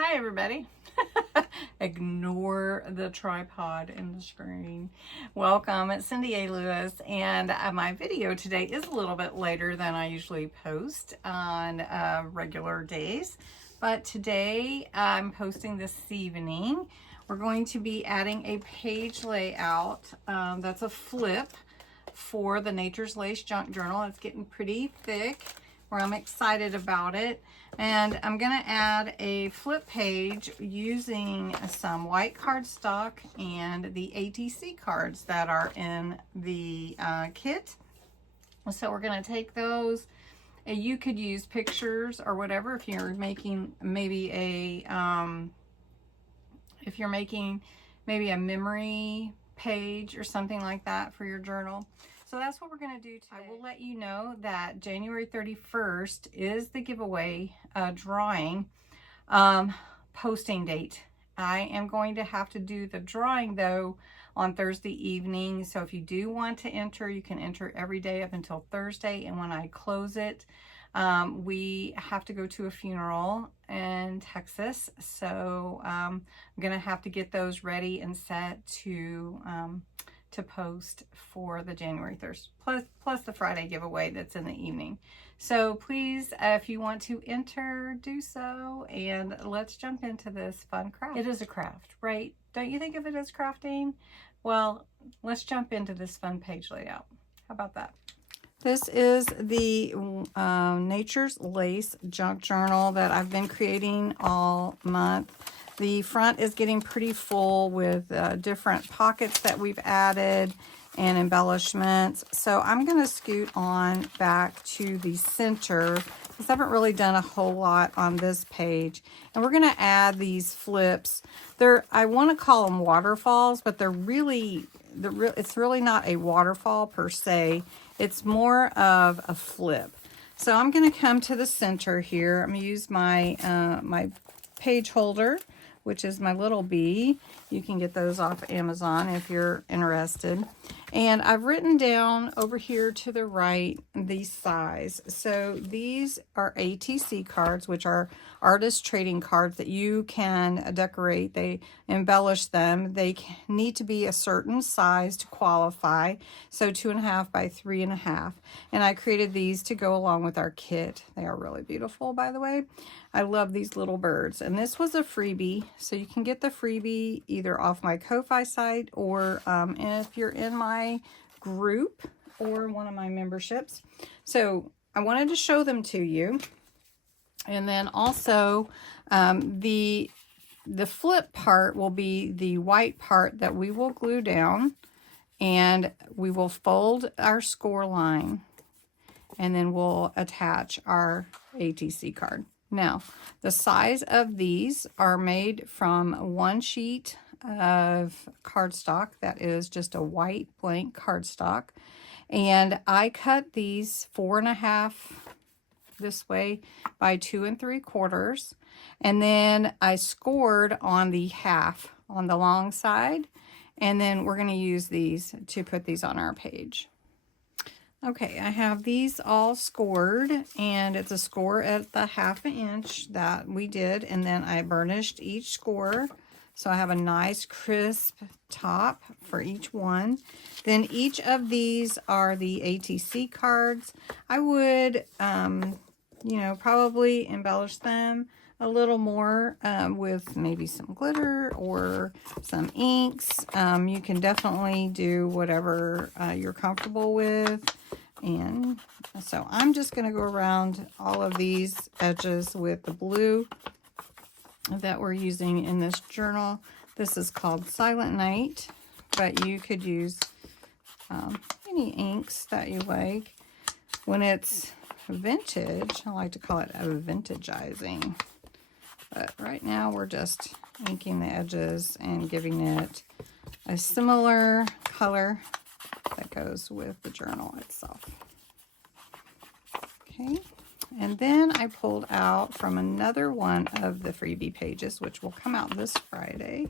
Hi everybody. Ignore the tripod in the screen. Welcome, it's Cindy A. Lewis, and my video today is a little bit later than I usually post on regular days, but today I'm posting this evening. We're going to be adding a page layout that's a flip for the Nature's Lace Junk Journal. It's getting pretty thick, where I'm excited about it. And I'm gonna add a flip page using some white cardstock and the ATC cards that are in the kit. So we're gonna take those. You could use pictures or whatever if you're making maybe a maybe a memory page or something like that for your journal. So that's what we're going to do today. I will let you know that January 31st is the giveaway drawing posting date. I am going to have to do the drawing though on Thursday evening. So if you do want to enter, you can enter every day up until Thursday. And when I close it, we have to go to a funeral in Texas. So I'm going to have to get those ready and set to post for the January 1st, plus the Friday giveaway that's in the evening. So please, if you want to enter, do so, and let's jump into this fun craft. It is a craft, right? Don't you think of it as crafting? Well, let's jump into this fun page layout. How about that? This is the Nature's Lace Junk Journal that I've been creating all month. The front is getting pretty full with different pockets that we've added and embellishments. So I'm going to scoot on back to the center because I haven't really done a whole lot on this page. And we're going to add these flips. I want to call them waterfalls, but it's really not a waterfall per se. It's more of a flip. So I'm going to come to the center here. I'm going to use my my page holder, which is my little bee. You can get those off Amazon if you're interested. And I've written down over here to the right the size. So these are ATC cards, which are artist trading cards that you can decorate. They embellish them. They need to be a certain size to qualify. So 2.5 by 3.5. And I created these to go along with our kit. They are really beautiful, by the way. I love these little birds. And this was a freebie. So you can get the freebie either off my Ko-Fi site or if you're in my group or one of my memberships. So I wanted to show them to you. And then also the flip part will be the white part that we will glue down, and we will fold our score line, and then we'll attach our ATC card. Now, the size of these are made from one sheet of cardstock that is just a white blank cardstock, and I cut these 4.5 this way by 2 3/4, and then I scored on the half on the long side, and then we're going to use these to put these on our page. Okay, I have these all scored, and it's a score at the 1/2 inch that we did, and then I burnished each score. So I have a nice crisp top for each one. Then each of these are the ATC cards. I would, probably embellish them a little more with maybe some glitter or some inks. You can definitely do whatever you're comfortable with. And so I'm just going to go around all of these edges with the blue that we're using in this journal. This is called Silent Night, but you could use any inks that you like. When it's vintage, I like to call it a vintageizing. But right now we're just inking the edges and giving it a similar color that goes with the journal itself. Okay, and then I pulled out from another one of the freebie pages, which will come out this Friday.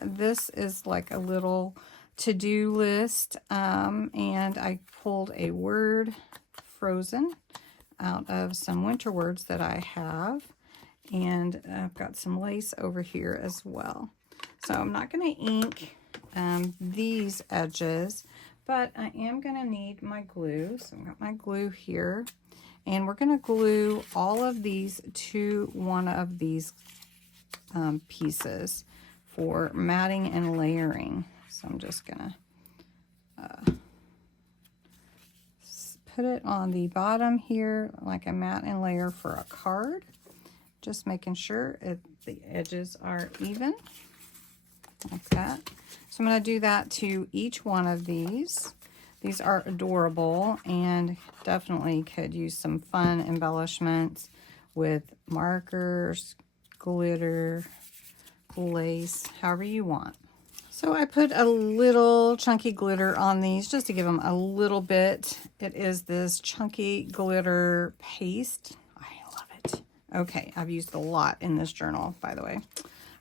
This is like a little to-do list, and I pulled a word frozen out of some winter words that I have. And I've got some lace over here as well. So I'm not going to ink these edges, but I am going to need my glue. So I've got my glue here. And we're going to glue all of these to one of these pieces for matting and layering. So I'm just going to put it on the bottom here like a mat and layer for a card. Just making sure the edges are even, like that. So I'm going to do that to each one of these. These are adorable and definitely could use some fun embellishments with markers, glitter, lace, however you want. So I put a little chunky glitter on these just to give them a little bit. It is this chunky glitter paste. I love it. Okay, I've used a lot in this journal, by the way.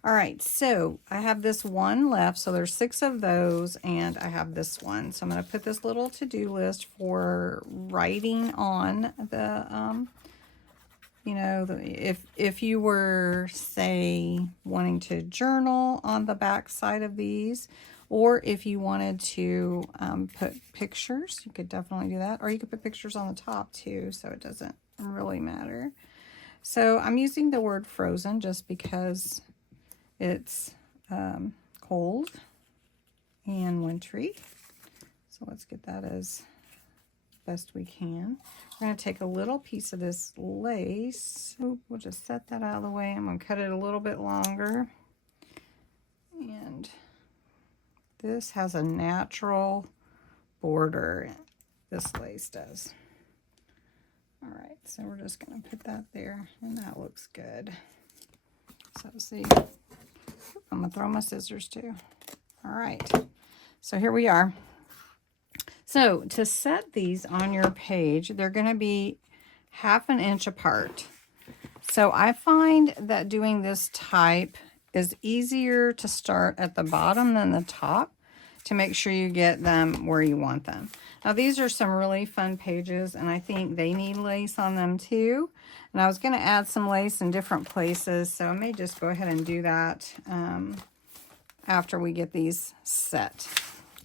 All right, so I have this one left. So there's 6 of those, and I have this one. So I'm going to put this little to-do list for writing on the, you know, if you were, say, wanting to journal on the back side of these, or if you wanted to put pictures, you could definitely do that. Or you could put pictures on the top too, so it doesn't really matter. So I'm using the word frozen just because it's cold and wintry. So let's get that as best we can. We're going to take a little piece of this lace. We'll just set that out of the way. I'm going to cut it a little bit longer. And this has a natural border. This lace does. All right, so we're just going to put that there, and that looks good. So see, I'm going to throw my scissors too. All right, so here we are. So to set these on your page, they're going to be 1/2 inch apart. So I find that doing this type is easier to start at the bottom than the top to make sure you get them where you want them. Now these are some really fun pages, and I think they need lace on them too. And I was going to add some lace in different places, so I may just go ahead and do that after we get these set.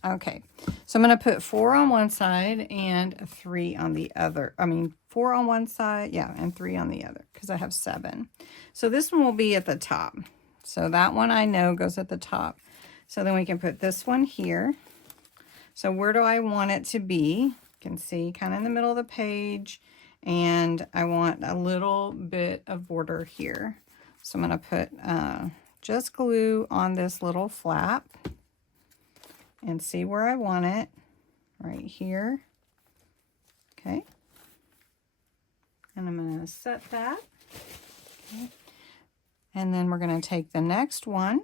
Okay, so I'm going to put 4 on one side and 3 on the other. I mean, 4 on one side, yeah, and 3 on the other, because I have 7. So this one will be at the top. So that one I know goes at the top. So then we can put this one here. So where do I want it to be? You can see kind of in the middle of the page, and I want a little bit of border here. So I'm going to put just glue on this little flap. And see where I want it, right here. Okay. And I'm going to set that. Okay. And then we're going to take the next one,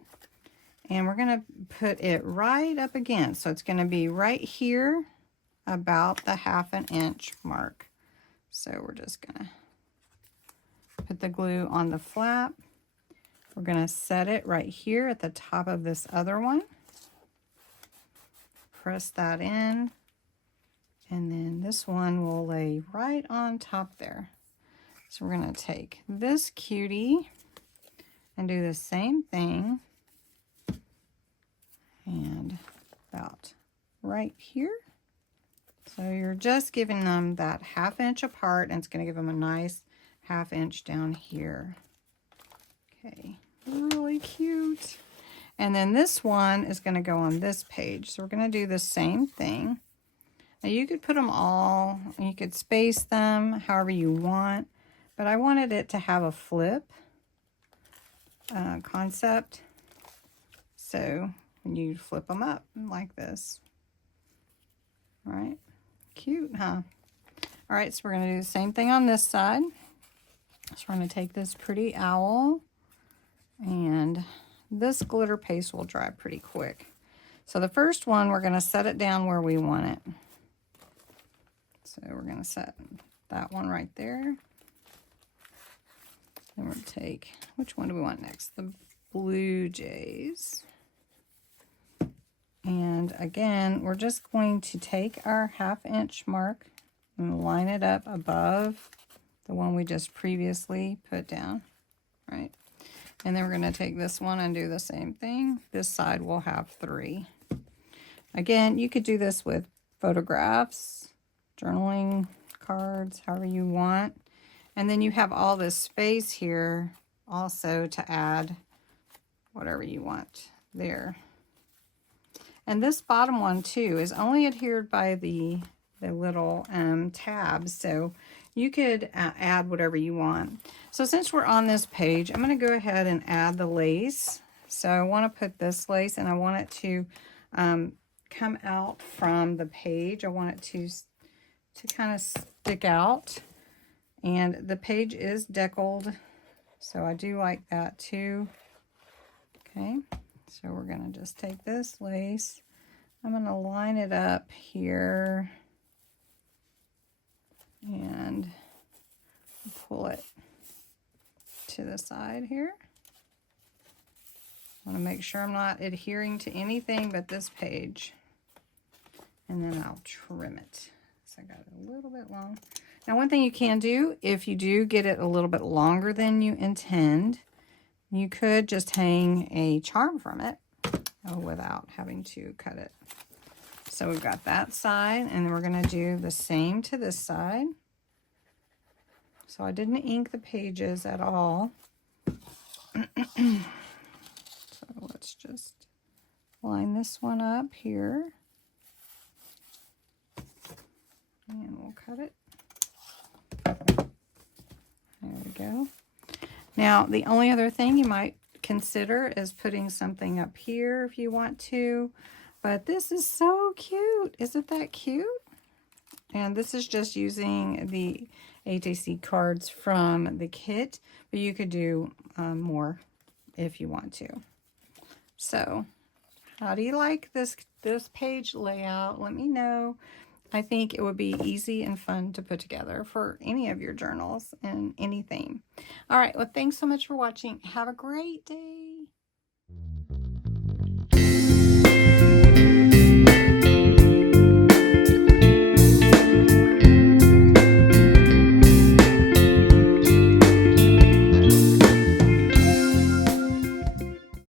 and we're going to put it right up against. So it's going to be right here, about the 1/2 inch mark. So we're just going to put the glue on the flap. We're going to set it right here at the top of this other one. Press that in, and then this one will lay right on top there. So we're going to take this cutie and do the same thing, and about right here. So you're just giving them that 1/2 inch apart, and it's going to give them a nice 1/2 inch down here. Okay, really cute. And then this one is going to go on this page. So we're going to do the same thing. Now you could put them all, you could space them however you want, but I wanted it to have a flip concept. So you flip them up like this. All right, cute, huh? All right, so we're going to do the same thing on this side. So we're going to take this pretty owl, and this glitter paste will dry pretty quick. So the first one, we're going to set it down where we want it. So we're going to set that one right there. Then we're going to take, which one do we want next? The Blue Jays. And again, we're just going to take our 1/2 inch mark and line it up above the one we just previously put down. right? And then we're going to take this one and do the same thing. This side will have 3. Again, you could do this with photographs, journaling cards, however you want. And then you have all this space here also to add whatever you want there. And this bottom one too is only adhered by the little tabs, so you could add whatever you want. So since we're on this page, I'm going to go ahead and add the lace. So I want to put this lace, and I want it to come out from the page. I want it to kind of stick out. And the page is deckled, so I do like that too. Okay, so we're going to just take this lace. I'm going to line it up here and pull it to the side here. I want to make sure I'm not adhering to anything but this page. And then I'll trim it. So I got it a little bit long. Now, one thing you can do, if you do get it a little bit longer than you intend, you could just hang a charm from it without having to cut it. So we've got that side, and then we're going to do the same to this side. So I didn't ink the pages at all. So let's just line this one up here. And we'll cut it. There we go. Now, the only other thing you might consider is putting something up here if you want to. But this is so cute. Isn't that cute? And this is just using the HAC cards from the kit. But you could do more if you want to. So, how do you like this page layout? Let me know. I think it would be easy and fun to put together for any of your journals and any theme. All right, well, thanks so much for watching. Have a great day.